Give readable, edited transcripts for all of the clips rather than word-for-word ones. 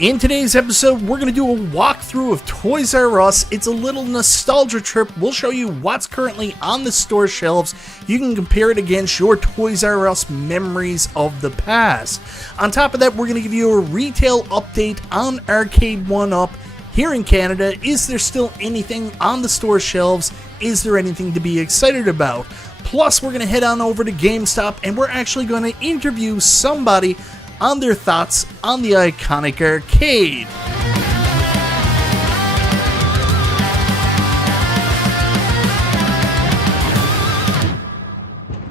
In today's episode, we're going to do a walkthrough of Toys R Us. It's a little nostalgia trip. We'll show you what's currently on the store shelves. You can compare it against your Toys R Us memories of the past. On top of that, we're going to give you a retail update on Arcade1Up here in Canada. Is there still anything on the store shelves? Is there anything to be excited about? Plus, we're going to head on over to Gamestop, and we're actually going to interview somebody on their thoughts on the iconic arcade.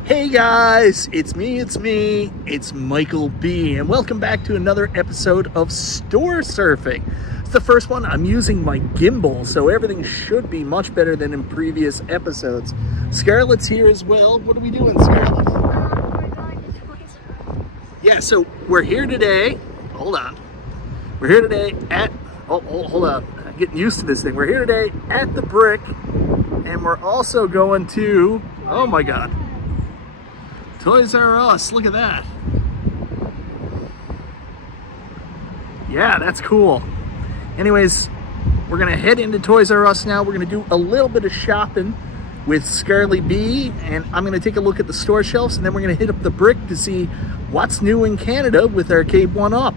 Hey guys, it's Michael B, and welcome back to another episode of Store Surfing. It's the first one. I'm using my gimbal, so everything should be much better than in previous episodes. Scarlett's here as well. What are we doing, Scarlett? Yeah, so we're here today. Hold on. We're here today at... hold on. I'm getting used to this thing. We're here today at the Brick, and we're also going to... Oh my God. Toys R Us. Look at that. Yeah, that's cool. Anyways, we're going to head into Toys R Us now. We're going to do a little bit of shopping with Scarlett B, and I'm going to take a look at the store shelves, and then we're going to hit up the Brick to see what's new in Canada with Arcade1Up.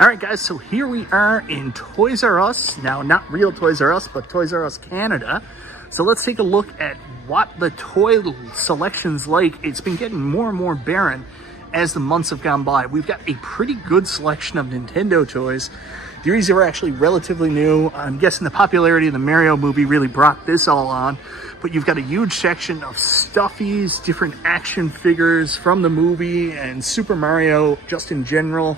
Alright guys, so here we are in Toys R Us. Now, not real Toys R Us, but Toys R Us Canada. So let's take a look at what the toy selection's like. It's been getting more and more barren as the months have gone by. We've got a pretty good selection of Nintendo toys. These are actually relatively new. I'm guessing the popularity of the Mario movie really brought this all on. But you've got a huge section of stuffies, different action figures from the movie, and Super Mario just in general.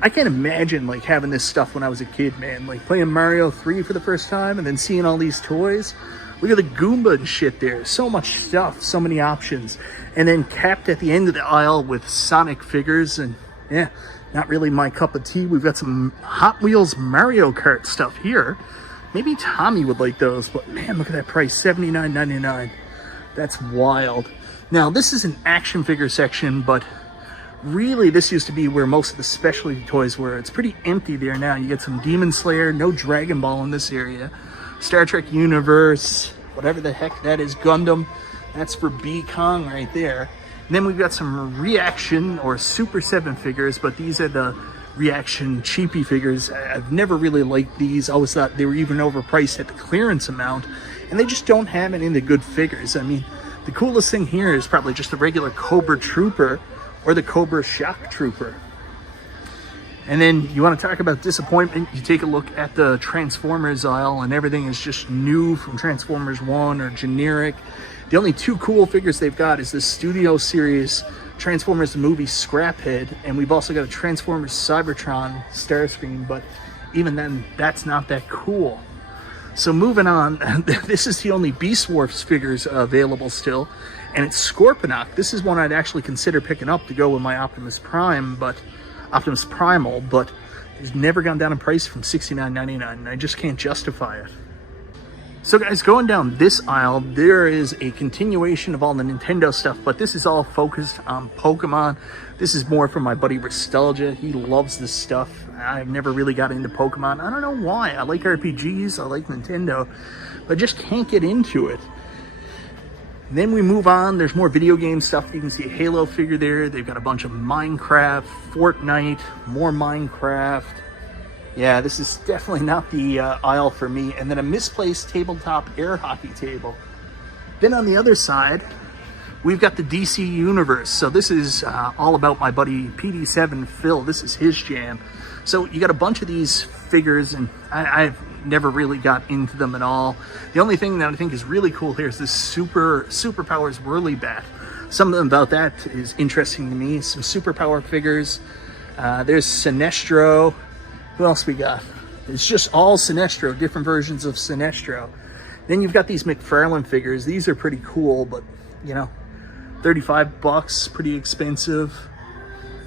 I can't imagine like having this stuff when I was a kid, man. Like playing Mario 3 for the first time and then seeing all these toys. Look at the Goomba and shit there. So much stuff, so many options. And then capped at the end of the aisle with Sonic figures, and yeah, not really my cup of tea. We've got some Hot Wheels Mario Kart stuff here. Maybe Tommy would like those, but man, look at that price, $79.99. That's wild. Now, this is an action figure section, but really this used to be where most of the specialty toys were. It's pretty empty there now. You get some Demon Slayer, no Dragon Ball in this area. Star Trek Universe, whatever the heck that is, Gundam. That's for B Kong right there. And then we've got some Reaction or Super 7 figures, but these are the Reaction cheapy figures. I've never really liked these. I always thought they were even overpriced at the clearance amount, and they just don't have any of the good figures. I mean, the coolest thing here is probably just the regular Cobra Trooper or the Cobra Shock Trooper. And then you want to talk about disappointment, you take a look at the Transformers aisle, and everything is just new from Transformers 1 or generic. The only two cool figures they've got is the Studio Series Transformers the movie Scraphead, and we've also got a Transformers Cybertron Starscream, but even then, that's not that cool. So moving on, this is the only Beast Wars figures available still, and it's Scorponok. This is one I'd actually consider picking up to go with my Optimus Primal, but it's never gone down in price from $69.99, and I just can't justify it. So guys, going down this aisle, there is a continuation of all the Nintendo stuff, but this is all focused on Pokemon. This is more for my buddy Nostalgia. He loves this stuff. I've never really got into Pokemon. I don't know why. I like RPGs, I like Nintendo, but I just can't get into it. And then we move on. There's more video game stuff. You can see a Halo figure there. They've got a bunch of Minecraft, Fortnite, more Minecraft. Yeah, this is definitely not the aisle for me. And then a misplaced tabletop air hockey table. Then on the other side, we've got the DC Universe. So this is all about my buddy PD7 Phil. This is his jam. So you got a bunch of these figures, and I've never really got into them at all. The only thing that I think is really cool here is this Superpowers Whirly Bat. Something about that is interesting to me. Some Superpower figures. There's Sinestro. Who else we got? It's just all Sinestro, different versions of Sinestro. Then you've got these McFarlane figures. These are pretty cool, but you know, 35 bucks, pretty expensive.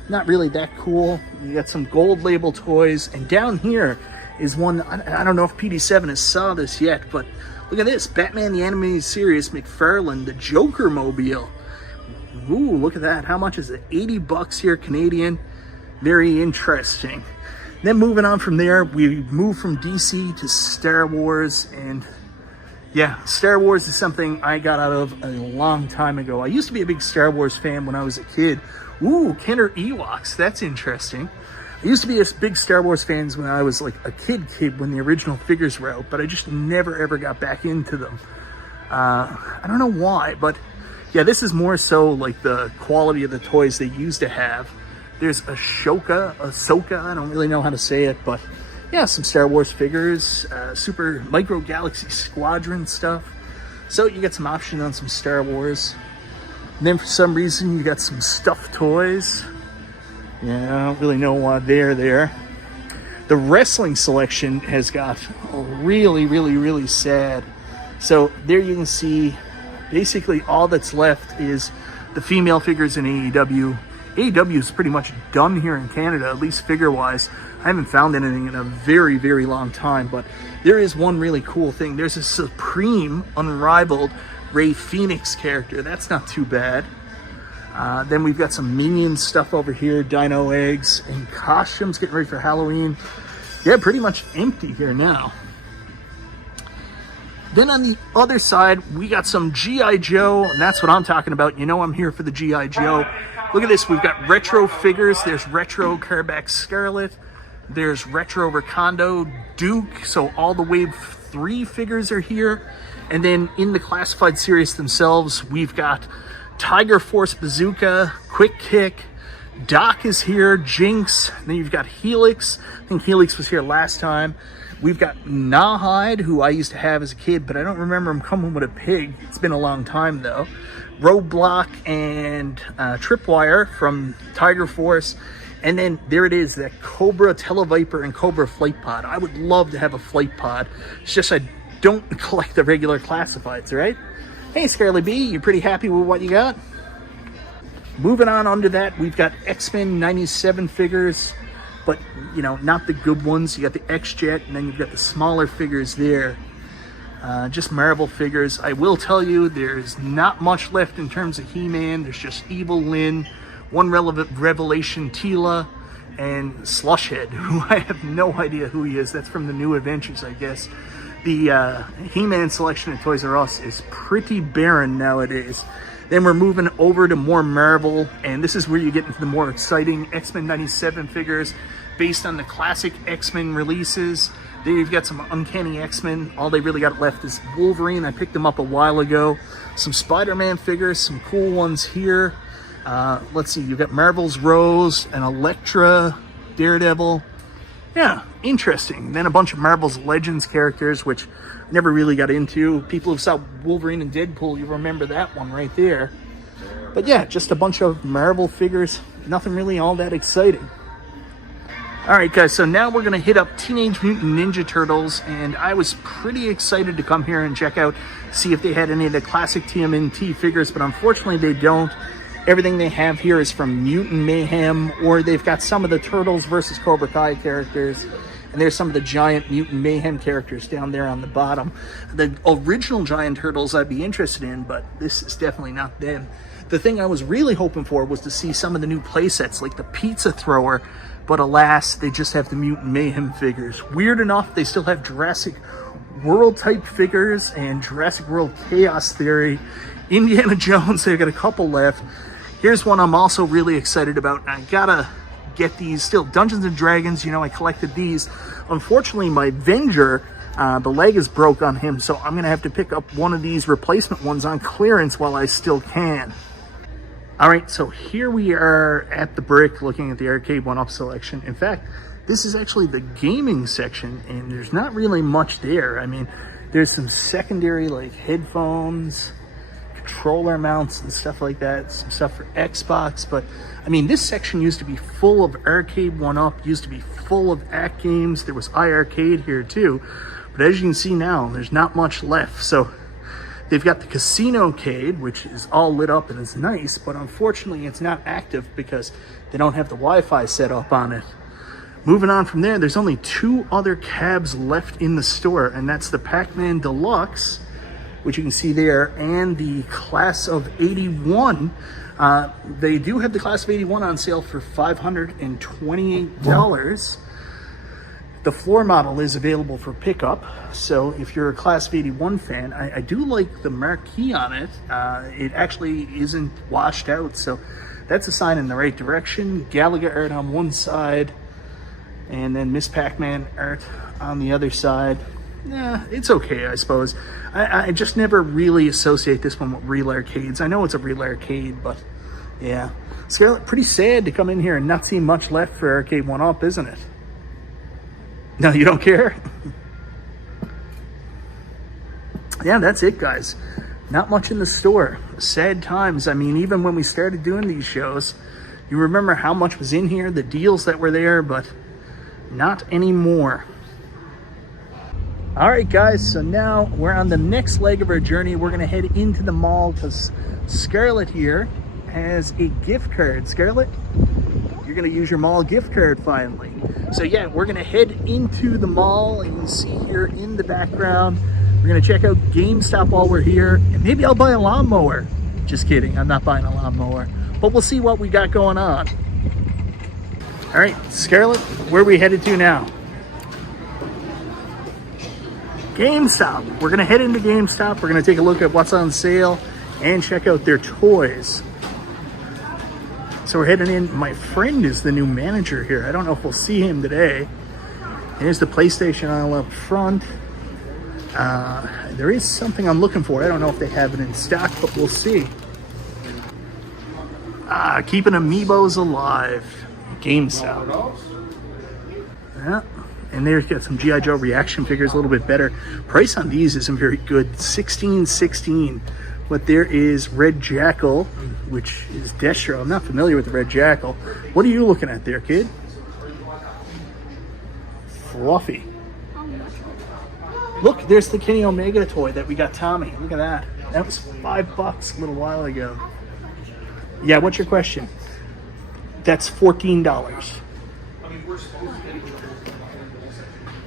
Not really that cool. You got some gold label toys, and down here is one, I don't know if PD7 has saw this yet, but look at this, Batman the Animated Series McFarlane, the Joker Mobile. Ooh, look at that. How much is it? 80 bucks here, Canadian. Very interesting. Then moving on from there, we moved from DC to Star Wars, and yeah, Star Wars is something I got out of a long time ago. I used to be a big Star Wars fan when I was a kid. Ooh, Kenner Ewoks, that's interesting. I used to be a big Star Wars fan when I was like a kid when the original figures were out, but I just never ever got back into them. I don't know why, but yeah, this is more so like the quality of the toys they used to have. There's Ahsoka, I don't really know how to say it, but yeah, some Star Wars figures, Super Micro Galaxy Squadron stuff. So you get some options on some Star Wars. And then for some reason you got some stuffed toys. Yeah, I don't really know why they're there. The wrestling selection has got really sad. So there you can see basically all that's left is the female figures in AEW. AEW is pretty much done here in Canada, at least figure-wise. I haven't found anything in a very long time, but there is one really cool thing. There's a supreme, unrivaled Rey Fenix character. That's not too bad. Then we've got some Minions stuff over here, Dino eggs and costumes, getting ready for Halloween. Yeah, pretty much empty here now. Then on the other side, we got some G.I. Joe, and that's what I'm talking about. You know I'm here for the G.I. Joe. Look at this, we've got retro figures. There's retro Carback Scarlet. There's retro Recondo Duke, so all the Wave 3 figures are here. And then in the classified series themselves, we've got Tiger Force Bazooka, Quick Kick, Doc is here, Jinx, and then you've got Helix. I think Helix was here last time. We've got Rawhide, who I used to have as a kid, but I don't remember him coming with a pig. It's been a long time though. Roadblock and Tripwire from Tiger Force. And then there it is, that Cobra Televiper and Cobra Flight Pod. I would love to have a Flight Pod. It's just I don't collect the regular classifieds, right? Hey, Scarlet B, you pretty happy with what you got? Moving on under that, we've got X-Men 97 figures, but, you know, not the good ones. You got the X-Jet, and then you've got the smaller figures there. Just Marvel figures. I will tell you, there's not much left in terms of He-Man. There's just Evil Lynn, one relevant Revelation Tila, and Slushhead, who I have no idea who he is. That's from the New Adventures, I guess. The He-Man selection at Toys R Us is pretty barren nowadays. Then we're moving over to more Marvel, and this is where you get into the more exciting X-Men 97 figures based on the classic X-Men releases. There you've got some Uncanny X-Men. All they really got left is Wolverine. I picked them up a while ago. Some Spider-Man figures, some cool ones here. Let's see, you've got Marvel's Rose and Elektra, Daredevil. Yeah, interesting. Then a bunch of Marvel's Legends characters, which I never really got into. People who saw Wolverine and Deadpool, you remember that one right there. But yeah, just a bunch of Marvel figures. Nothing really all that exciting. Alright guys, so now we're going to hit up Teenage Mutant Ninja Turtles, and I was pretty excited to come here and check out, see if they had any of the classic TMNT figures, but unfortunately they don't. Everything they have here is from Mutant Mayhem, or they've got some of the Turtles versus Cobra Kai characters, and there's some of the giant Mutant Mayhem characters down there on the bottom. The original Giant Turtles I'd be interested in, but this is definitely not them. The thing I was really hoping for was to see some of the new playsets, like the Pizza Thrower, but alas, they just have the Mutant Mayhem figures. Weird enough, they still have Jurassic World type figures and Jurassic World Chaos Theory. Indiana Jones, they've got a couple left. Here's one I'm also really excited about. I gotta get these still. Dungeons and Dragons, you know, I collected these. Unfortunately, my Venger, the leg is broke on him, so I'm gonna have to pick up one of these replacement ones on clearance while I still can. All right, so here we are at the brick looking at the Arcade1Up selection. In fact, this is actually the gaming section, and there's not really much there. I mean, there's some secondary like headphones, controller mounts and stuff like that, some stuff for Xbox, but I mean, this section used to be full of Arcade1Up, used to be full of Act games. There was iArcade here too, but as you can see now, there's not much left. So they've got the Casino-cade, which is all lit up and is nice, but unfortunately it's not active because they don't have the Wi-Fi set up on it. Moving on from there, there's only two other cabs left in the store, and that's the Pac-Man Deluxe, which you can see there, and the Class of 81. They do have the Class of 81 on sale for $528. The floor model is available for pickup. So if you're a Class of 81 fan, I do like the marquee on it. It actually isn't washed out. So that's a sign in the right direction. Galaga art on one side and then Miss Pac-Man art on the other side. Yeah, it's okay, I suppose. I just never really associate this one with real arcades. I know it's a real arcade, but yeah. Scarlett, pretty sad to come in here and not see much left for Arcade1Up, isn't it? No, you don't care? Yeah, that's it, guys. Not much in the store. Sad times. I mean, even when we started doing these shows, you remember how much was in here, the deals that were there, but not anymore. All right, guys, so now we're on the next leg of our journey. We're gonna head into the mall because Scarlett here has a gift card. Scarlett, you're gonna use your mall gift card finally. So yeah, we're gonna head into the mall, and you see here in the background, we're gonna check out GameStop while we're here, and maybe I'll buy a lawnmower. Just kidding, I'm not buying a lawnmower, but we'll see what we got going on. All right, Scarlett, where are we headed to now? GameStop. We're gonna head into GameStop. We're gonna take a look at what's on sale and check out their toys. So we're heading in. My friend is the new manager here. I don't know if we'll see him today. Here's the PlayStation aisle up front. There is something I'm looking for. I don't know if they have it in stock, but we'll see. Keeping amiibos alive. GameStop. Yeah. And there's got some G.I. Joe reaction figures, a little bit better. Price on these isn't very good, $16.16. But there is Red Jackal, which is Destro. I'm not familiar with the Red Jackal. What are you looking at there, kid? Fluffy. Look, there's the Kenny Omega toy that we got Tommy. Look at that. That was $5 a little while ago. Yeah, what's your question? That's $14.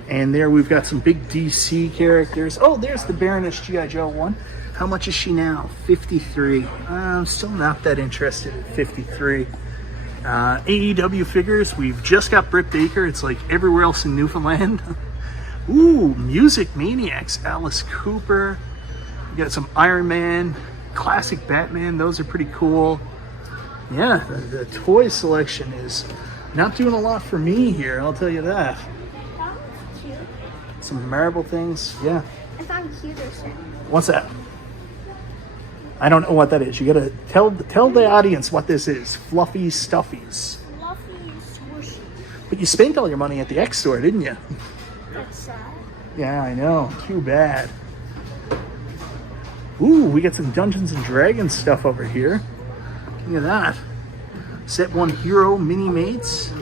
And there we've got some big DC characters. Oh, there's the Baroness G.I. Joe one. How much is she now? 53. I'm still not that interested in 53. AEW figures. We've just got Britt Baker. It's like everywhere else in Newfoundland. Ooh, Music Maniacs. Alice Cooper. We got some Iron Man. Classic Batman. Those are pretty cool. Yeah, the toy selection is not doing a lot for me here. I'll tell you that. Some marble things, yeah. I found a cuter shirt. What's that? I don't know what that is. You gotta tell the audience what this is. Fluffy Stuffies. Fluffy squishy. But you spent all your money at the X store, didn't you? That's sad. Yeah, I know. Too bad. Ooh, we got some Dungeons and Dragons stuff over here. Look at that. Set 1 Hero Mini Mates.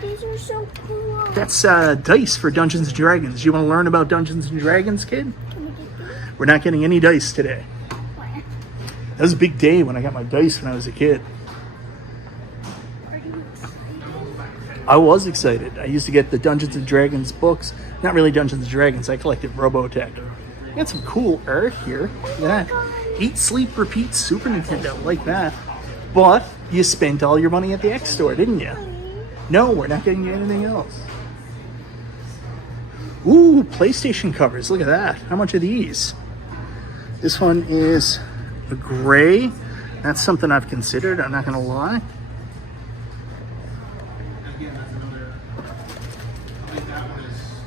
These are so cool. That's dice for Dungeons and Dragons. You want to learn about Dungeons and Dragons, kid? Can we get these? We're not getting any dice today. That was a big day when I got my dice when I was a kid. Are you excited? I was excited. I used to get the Dungeons and Dragons books. Not really Dungeons and Dragons. I collected Robotech. Got some cool art here. Look at that. Eat, Sleep, Repeat Super Nintendo. Like that. But you spent all your money at the X store, didn't you? No, we're not getting you anything else. Ooh, PlayStation covers. Look at that. How much are these? This one is a gray. That's something I've considered. I'm not going to lie.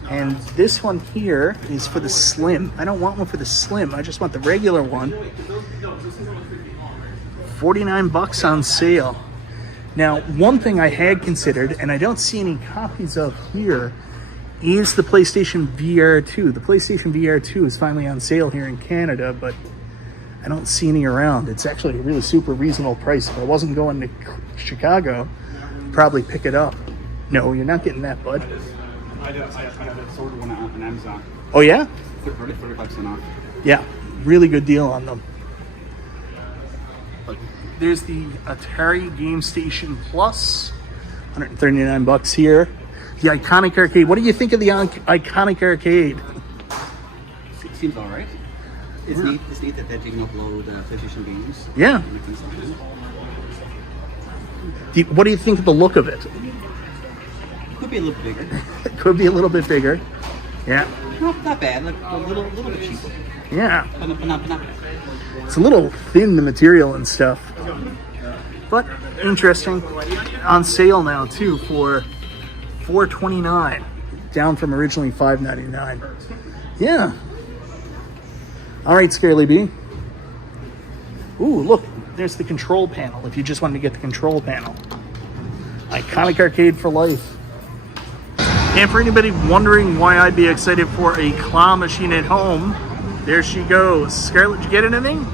And this one here is for the slim. I don't want one for the slim. I just want the regular one. $49 on sale. Now, one thing I had considered, and I don't see any copies of here, is the PlayStation VR 2. The PlayStation VR 2 is finally on sale here in Canada, but I don't see any around. It's actually a really super reasonable price. If I wasn't going to Chicago, I'd probably pick it up. No, you're not getting that, bud. I ordered one on Amazon. Oh, yeah? 35% off. Yeah, really good deal on them. There's the Atari Game Station Plus, $139 here. The Iconic Arcade. What do you think of the Iconic Arcade? It seems all right. It's neat. It's neat that you can upload PlayStation games. Yeah. What do you think of the look of it? Could be a little bigger. It could be a little bit bigger. Yeah. Not bad. Like a little bit cheaper. Yeah. But not. It's a little thin, the material and stuff. But interesting. On sale now too for $4.29, down from originally $5.99. Yeah. All right, Scarly B. Ooh, look, there's the control panel. If you just wanted to get the control panel, iconic arcade for life. And for anybody wondering why I'd be excited for a claw machine at home, there she goes. Scarlett, did you get anything?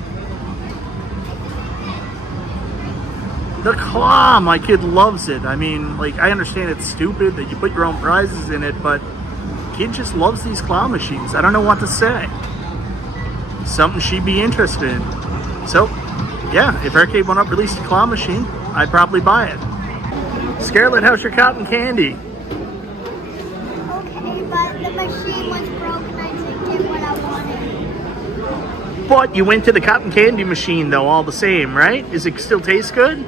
The claw, my kid loves it. I mean, like, I understand it's stupid that you put your own prizes in it, but kid just loves these claw machines. I don't know what to say. Something she'd be interested in. So, yeah, if Arcade1Up released a claw machine, I'd probably buy it. Scarlett, how's your cotton candy? Okay, but the machine was broken. I didn't get what I wanted. But you went to the cotton candy machine, though, all the same, right? Does it still taste good?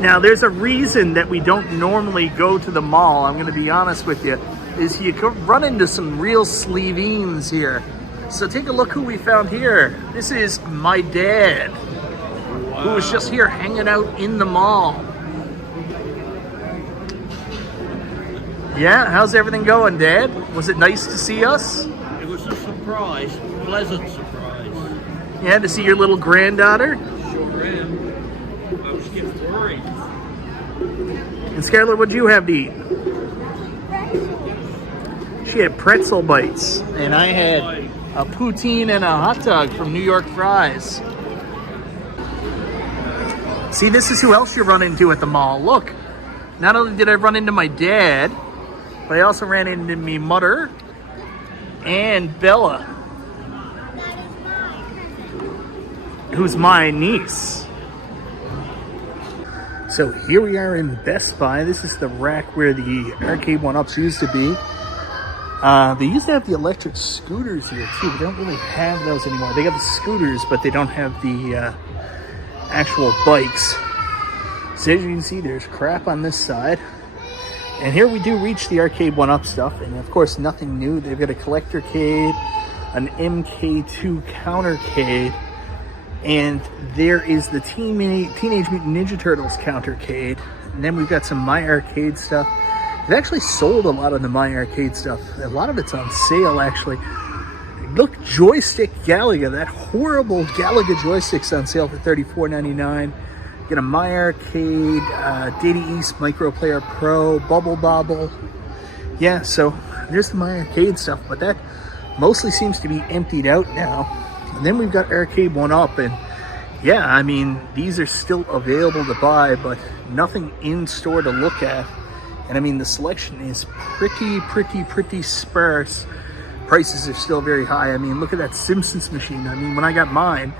Now, there's a reason that we don't normally go to the mall, I'm going to be honest with you, is you could run into some real sleevines here. So take a look who we found here. This is my dad, who was just here hanging out in the mall. Yeah, how's everything going, Dad? Was it nice to see us? It was a surprise, pleasant surprise. Yeah, to see your little granddaughter? Sure am. I was getting worried. And Scarlett, what'd you have to eat? She had pretzel bites, and I had a poutine and a hot dog from New York Fries. See, this is who else you run into at the mall. Look, not only did I run into my dad, but I also ran into me mother and Bella, who's my niece. So here we are in Best Buy. This is the rack where the Arcade1Ups used to be. They used to have the electric scooters here too. They don't really have those anymore. They got the scooters, but they don't have the actual bikes. So as you can see, there's crap on this side. And here we do reach the Arcade1Up stuff, and of course nothing new. They've got a collectorcade, an MK2 countercade, and there is the Teenage Mutant Ninja Turtles countercade. And then we've got some My Arcade stuff. They've actually sold a lot of the My Arcade stuff. A lot of it's on sale, actually. Look, Joystick Galaga, that horrible Galaga joystick's on sale for $34.99. Get a My Arcade, Data East Microplayer Pro, Bubble Bobble. Yeah, so there's the My Arcade stuff, but that mostly seems to be emptied out now. And then we've got Arcade1Up, and yeah, I mean, these are still available to buy, but nothing in store to look at. And I mean, the selection is pretty sparse. Prices are still very high. I mean, look at that Simpsons machine. I mean, when I got mine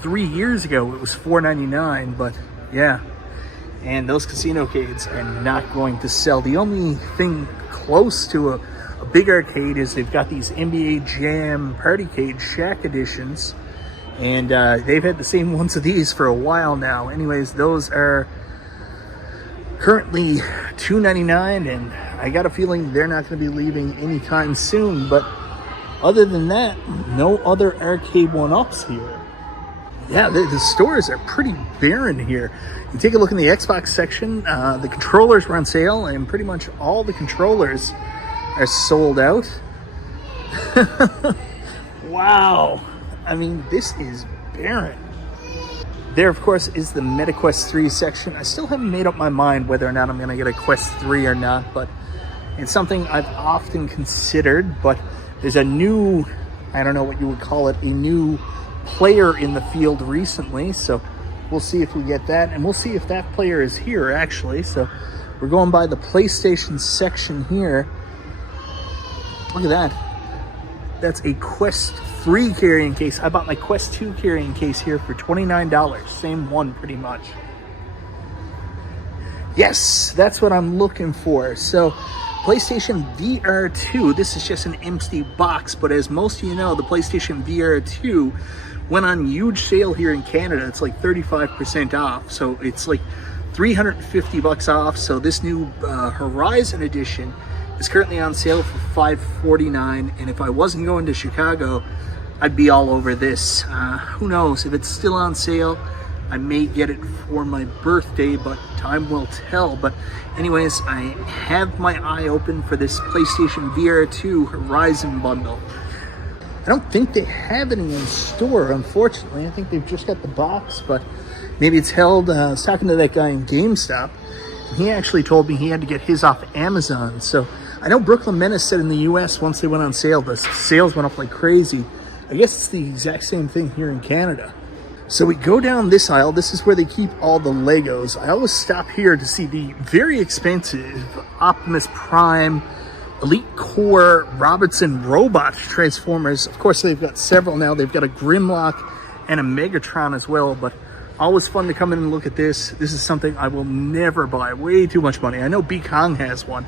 3 years ago, it was $4.99, but yeah. And those casino arcades are not going to sell. The only thing close to a big arcade is they've got these NBA Jam Partycade Shaq editions, and they've had the same ones of these for a while now. Anyways, those are currently $2.99, and I got a feeling they're not going to be leaving anytime soon. But other than that, no other Arcade1Ups here. Yeah, the stores are pretty barren here. You take a look in the Xbox section, the controllers were on sale, and pretty much all the controllers are sold out. Wow. I mean, this is barren. There, of course, is the MetaQuest 3 section. I still haven't made up my mind whether or not I'm going to get a Quest 3 or not, but it's something I've often considered. But there's a new, I don't know what you would call it, a new player in the field recently, so we'll see if we get that, and we'll see if that player is here actually. So we're going by the PlayStation section here. Look at that. That's a Quest 3 carrying case. I bought my Quest 2 carrying case here for $29. Same one pretty much. Yes, that's what I'm looking for. So PlayStation VR 2, this is just an empty box, but as most of you know, the PlayStation VR 2 went on huge sale here in Canada. It's like 35% off. So it's like $350 off. So this new Horizon edition is currently on sale for $549. And if I wasn't going to Chicago, I'd be all over this. Who knows if it's still on sale? I may get it for my birthday, but time will tell. But anyways, I have my eye open for this PlayStation VR 2 Horizon bundle. I don't think they have any in store, unfortunately. I think they've just got the box, but maybe it's held. I was talking to that guy in GameStop, and he actually told me he had to get his off Amazon. So I know Brooklyn Menace said in the US, once they went on sale, the sales went up like crazy. I guess it's the exact same thing here in Canada. So we go down this aisle. This is where they keep all the Legos. I always stop here to see the very expensive Optimus Prime, Elite Core, Robertson Robot Transformers. Of course, they've got several now. They've got a Grimlock and a Megatron as well, but always fun to come in and look at this. This is something I will never buy. Way too much money. I know B. Kong has one,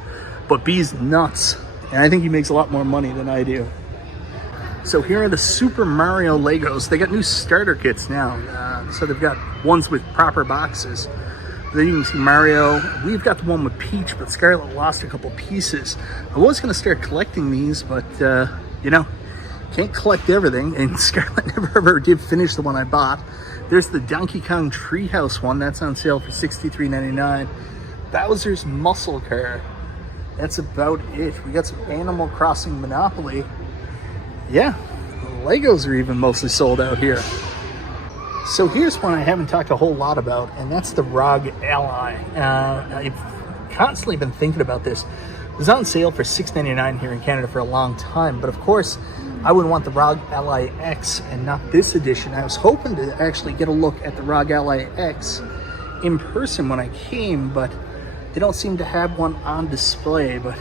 but B's nuts, and I think he makes a lot more money than I do. So here are the Super Mario Legos. They got new starter kits now. So they've got ones with proper boxes. Then you can see Mario. We've got the one with Peach, but Scarlet lost a couple pieces. I was going to start collecting these, but, you know, can't collect everything. And Scarlet never ever did finish the one I bought. There's the Donkey Kong Treehouse one. That's on sale for $63.99. Bowser's Muscle Car. That's about it. We got some Animal Crossing Monopoly. Yeah, Legos are even mostly sold out here. So here's one I haven't talked a whole lot about, and that's the ROG Ally. I've constantly been thinking about this. It was on sale for $6.99 here in Canada for a long time, but of course, I would want the ROG Ally X and not this edition. I was hoping to actually get a look at the ROG Ally X in person when I came, but they don't seem to have one on display. But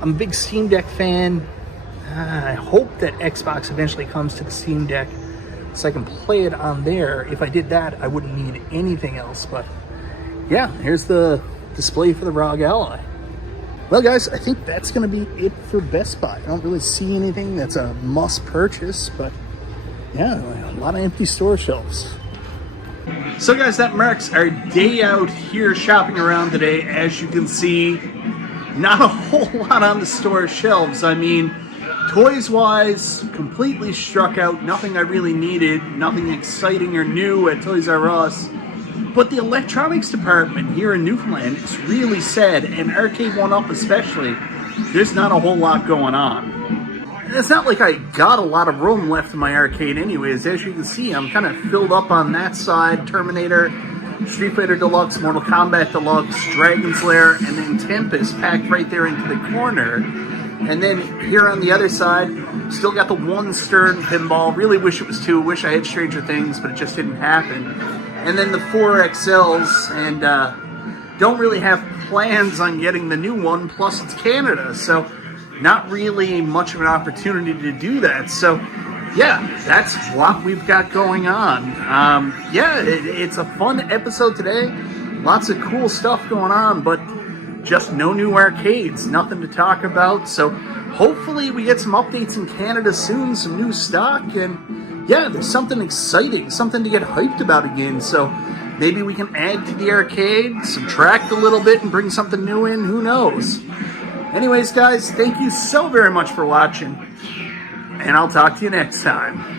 I'm a big Steam Deck fan. I hope that Xbox eventually comes to the Steam Deck so I can play it on there. If I did that, I wouldn't need anything else. But yeah, here's the display for the ROG Ally. Well, guys, I think that's going to be it for Best Buy. I don't really see anything that's a must purchase, but yeah, a lot of empty store shelves. So guys, that marks our day out here shopping around today. As you can see, not a whole lot on the store shelves. I mean, toys-wise, completely struck out. Nothing I really needed. Nothing exciting or new at Toys R Us. But the electronics department here in Newfoundland is really sad, and Arcade1Up especially. There's not a whole lot going on. It's not like I got a lot of room left in my arcade anyways. As you can see, I'm kind of filled up on that side. Terminator, Street Fighter Deluxe, Mortal Kombat Deluxe, Dragon's Lair, and then Tempest packed right there into the corner. And then here on the other side, still got the one Stern pinball. Really wish it was two. Wish I had Stranger Things, but it just didn't happen. And then the 4XLs, and don't really have plans on getting the new one, plus it's Canada, so not really much of an opportunity to do that. So yeah, that's what we've got going on. Yeah, it's a fun episode today. Lots of cool stuff going on, but just no new arcades, nothing to talk about. So hopefully we get some updates in Canada soon, some new stock, and yeah, there's something exciting, something to get hyped about again. So maybe we can add to the arcade, subtract a little bit, and bring something new in, who knows. Anyways, guys, thank you so very much for watching, and I'll talk to you next time.